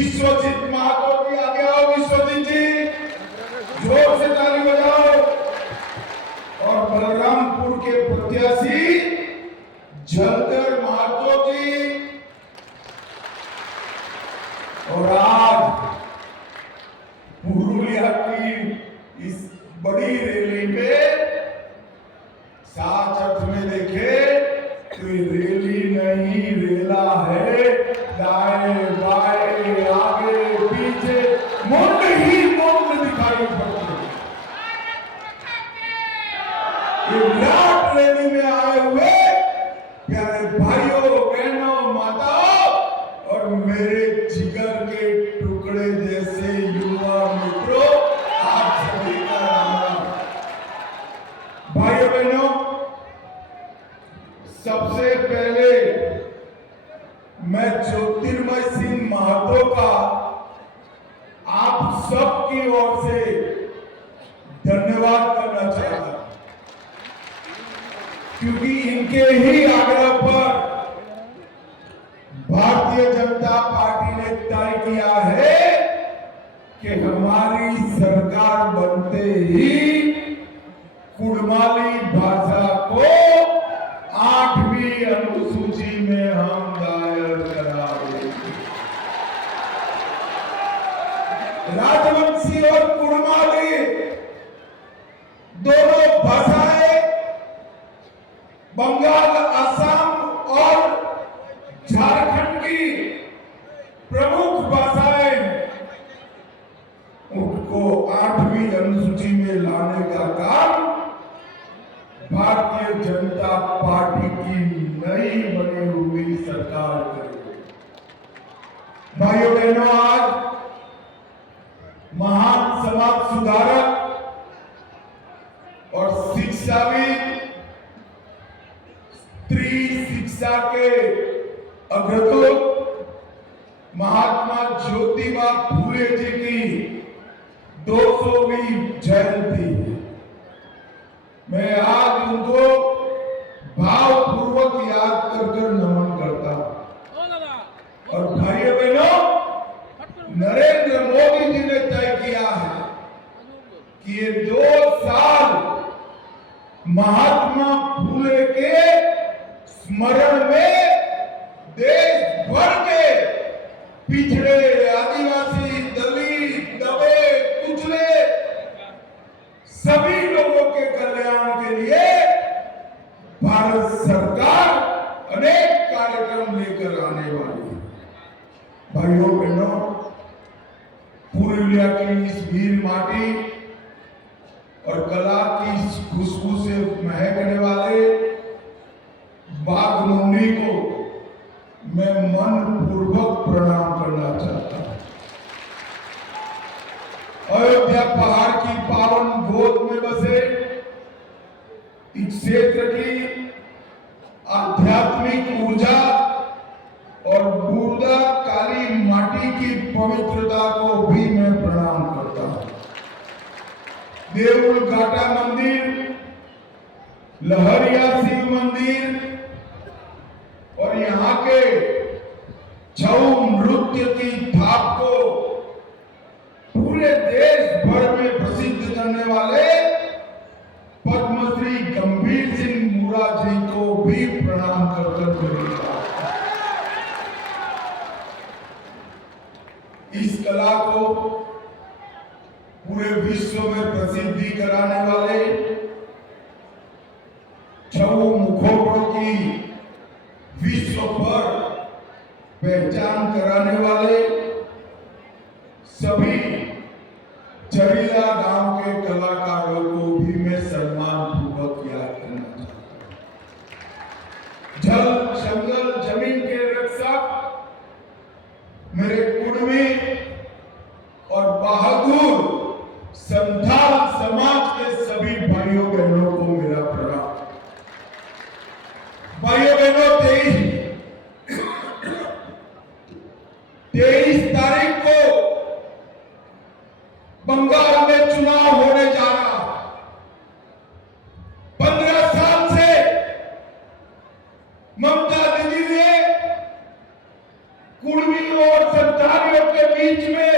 विश्वजीत महातो की आगे आओ। विश्वजीत जी जोर से ताली बजाओ। और बलरामपुर के प्रत्याशी जलधर महातो जी। और आज पुरुलिया की इस बड़ी रैली में साच अर्थ में देखे तो रैली नहीं रेला है। दाएं बाएं आगे पीछे मुंड ही मुंड दिखाई पड़ते हैं। विराट रैली में आए हुए प्यारे भाइयों बहनों माताओं और मेरे जिगर के टुकड़े जैसे युवा मित्रों, आप सभी का राम। भाइयों बहनों, सबसे पहले मैं ज्योतिर्मय सिंह महातो का आप सबकी ओर से धन्यवाद करना चाहता हूं, क्योंकि इनके ही आग्रह पर भारतीय जनता पार्टी ने तय किया है कि हमारी सरकार बनते ही कुड़माली भाषा को 8वीं अनुसूची में हम दायर करा देंगे। राजवंशी और कुड़माली दोनों भाषाएं बंगाल, असम और झारखंड की प्रमुख भाषाएं, उनको 8वीं अनुसूची में लाने का काम भारतीय जनता पार्टी की नई बनी हुई सरकार करेगी। भाइयों बहनों, आज महान समाज सुधारक और शिक्षाविद, स्त्री शिक्षा के अग्रदूत महात्मा ज्योतिबा फूले जी की 200वीं जयंती है। मैं आज उनको भावपूर्वक याद कर नमन करता हूं। और भाइयों बहनों, नरेंद्र मोदी जी ने तय किया है कि ये 2 साल महात्मा फूले के स्मरण में देश भर के पिछड़े, आदिवासी, दलित, दबे, कुचले सभी लोगों के कल्याण के लिए भारत सरकार अनेक कार्यक्रम लेकर आने वाली है। भाइयों बहनों, पुरुलिया की इस वीर माटी और कला की खुशबू से महकने वाले बाघमुंडी को मैं मन पूर्वक प्रणाम करना चाहता हूं। अयोध्या पहाड़ की पावन गोद में बसे इस क्षेत्र की आध्यात्मिक ऊर्जा और बूंदा काली माटी की पवित्रता को भी मैं प्रणाम करता हूं। देउल घाटा मंदिर, लहरिया शिव मंदिर और यहाँ के छऊ नृत्य की थाप को पूरे देश भर में प्रसिद्ध करने वाले पद्मश्री गंभीर सिंह मुरा जी को भी प्रणाम करकर इस कला को पूरे विश्व में प्रसिद्धि कराने वाले, छऊ मुखौटों की विश्व भर पहचान कराने वाले सभी चरीला गांव के कलाकारों को भी मैं सम्मान पूर्वक याद करना चाहता हूं। जल, जंगल, जमीन के रक्षक मेरे कुर्मी और बहादुर संथाल समाज के सभी भाइयों बहनों को मेरा प्रणाम। भाइयों बहनों, 23 तारीख को बंगाल में चुनाव होने जा रहा है। 15 साल से ममता दीदी ने कुर्मियों और संतानियों के बीच में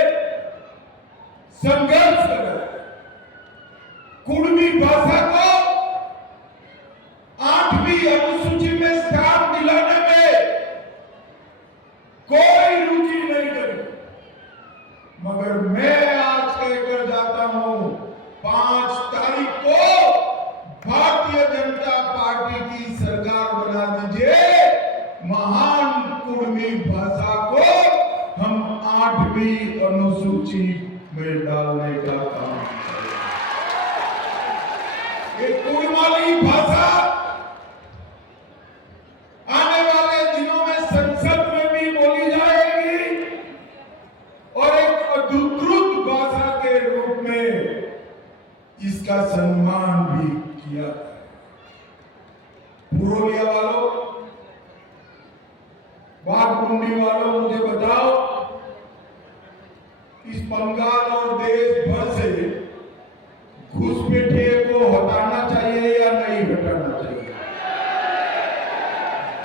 संघर्ष कर रहा है। कुड़मी भाषा को 8वीं अनुसूची में स्थान दिलाने में कोई रुचि नहीं करी, मगर मैं आज कहकर जाता हूं 5 तारीख को भारतीय जनता पार्टी की सरकार बना दीजिए। महान कुड़मी भाषा को हम 8वीं अनुसूची में डालने का काम करें। ये कुड़माली भाषा आने वाले दिनों में संसद में भी बोली जाएगी और एक अधिकृत भाषा के रूप में इसका सम्मान भी किया। पुरुलिया वालों, बाघमुंडी वालों, मुझे बताओ, इस बंगाल और देश भर से घुसपैठिए को हटाना चाहिए या नहीं हटाना चाहिए?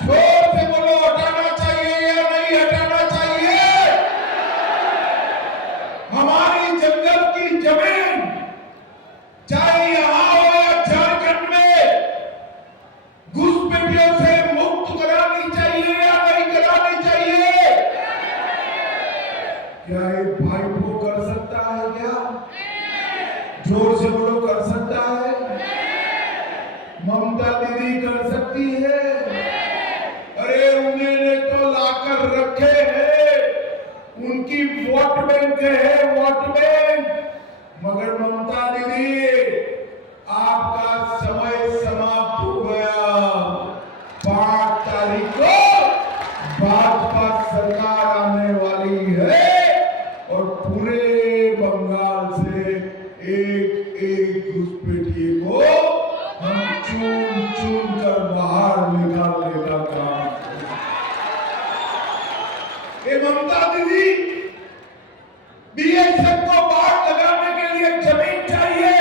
जोर से बोलो, हटाना चाहिए या नहीं हटाना चाहिए? हमारी जंगल की जमीन चाहे यहां हो या झारखंड में घुसपैठियों से मुक्त करानी चाहिए या नहीं करानी चाहिए? क्या एक भाई को कर सकता है? क्या जोर से बोलो, कर सकता है? ममता दीदी कर सकती है? अरे उन्होंने तो लाकर रखे हैं, उनकी वोट बैंक है, वोट बैंक। मगर ममता दीदी, आपका समय समाप्त हो गया। 5 तारीख को भाजपा सरकार आने वाली है और पूरे बंगाल से एक एक घुसपैठिए को हम चुन चुन कर बाहर निकालने का काम करेंगे। ये ममता दीदी, बीएसएफ को बाढ़ लगाने के लिए जमीन चाहिए,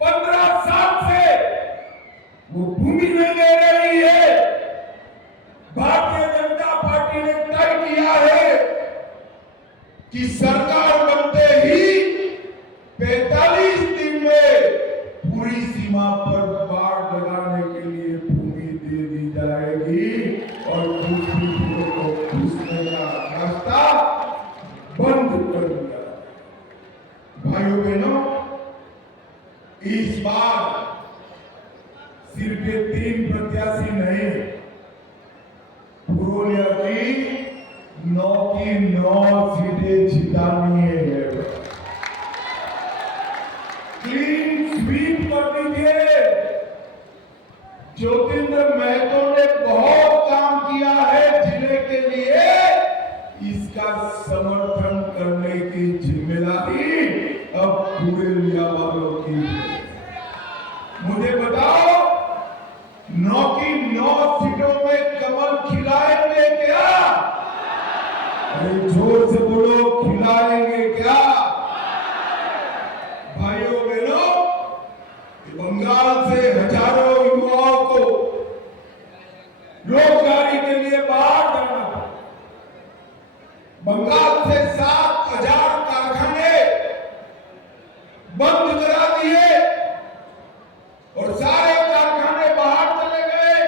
15 साल से वो भूमि नहीं दे रही है। भारतीय जनता पार्टी ने तय किया है कि सरकार बनते ही 45 दिन में पूरी सीमा पर बाढ़ लगाने के लिए भूमि दे दी जाएगी और घुसपैठियों को घुसने का रास्ता बंद कर दिया। भाइयों बहनों, इस बार सिर्फ ये 3 प्रत्याशी नहीं, पुरुलिया की 9 की 9 सीटें जितानी है। क्लीन स्वीप कर दीजिए। ज्योतिंद्र महतो ने बहुत काम किया है जिले के लिए, इसका समर्थन करने की जिम्मेदारी अब पुरुलिया वालों की है। मुझे बताओ, 9 की 9 सीटों में कमल खिलाएंगे क्या? अरे जोर से बोलो, खिलाएंगे क्या? भाइयों बहनों, बंगाल से हजारों युवाओं को रोजगारी के लिए बाहर जाना पड़ा। बंगाल से 7,000 कारखाने बंद करा दिए और सारे कारखाने बाहर चले गए।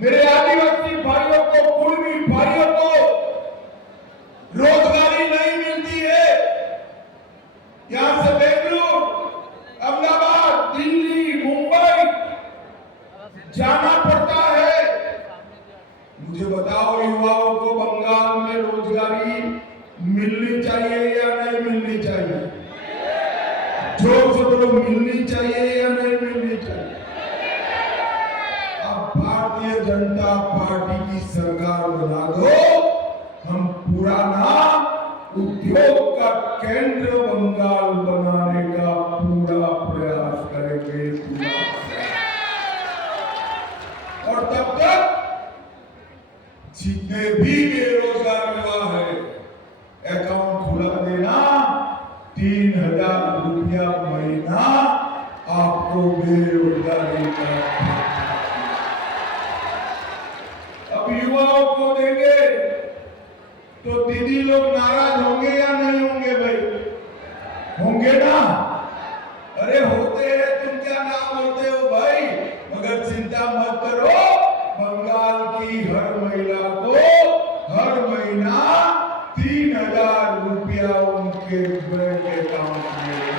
मेरे आदिवासी भाइयों को, कुड़मी भाइयों को रोजगारी नहीं मिलती है। यहां से बेंगलुरु, अहमदाबाद, दिल्ली, मुंबई जाना पड़ता है। मुझे बताओ, युवाओं को बंगाल में रोजगारी मिलनी चाहिए या नहीं मिलनी चाहिए? जोर से बोलो, मिलनी चाहिए या नहीं मिलनी चाहिए? अब भारतीय जनता पार्टी की सरकार बना दो, हम पुराना उद्योग का केंद्र बंगाल बनाने का पूरा प्रयास करेंगे। और तब तक जितने भी बेरोजगार युवा है, अकाउंट खुला देना, 3,000 रुपया महीना आपको बेरोजगारी का। अब युवाओं को देंगे तो दीदी लोग नाराज होंगे या नहीं होंगे भाई? होंगे ना? अरे होते हैं, तुम क्या नाम बोलते हो भाई? मगर चिंता मत करो, बंगाल की हर महिला को हर महीना 3000 रुपया उनके बैंक अकाउंट में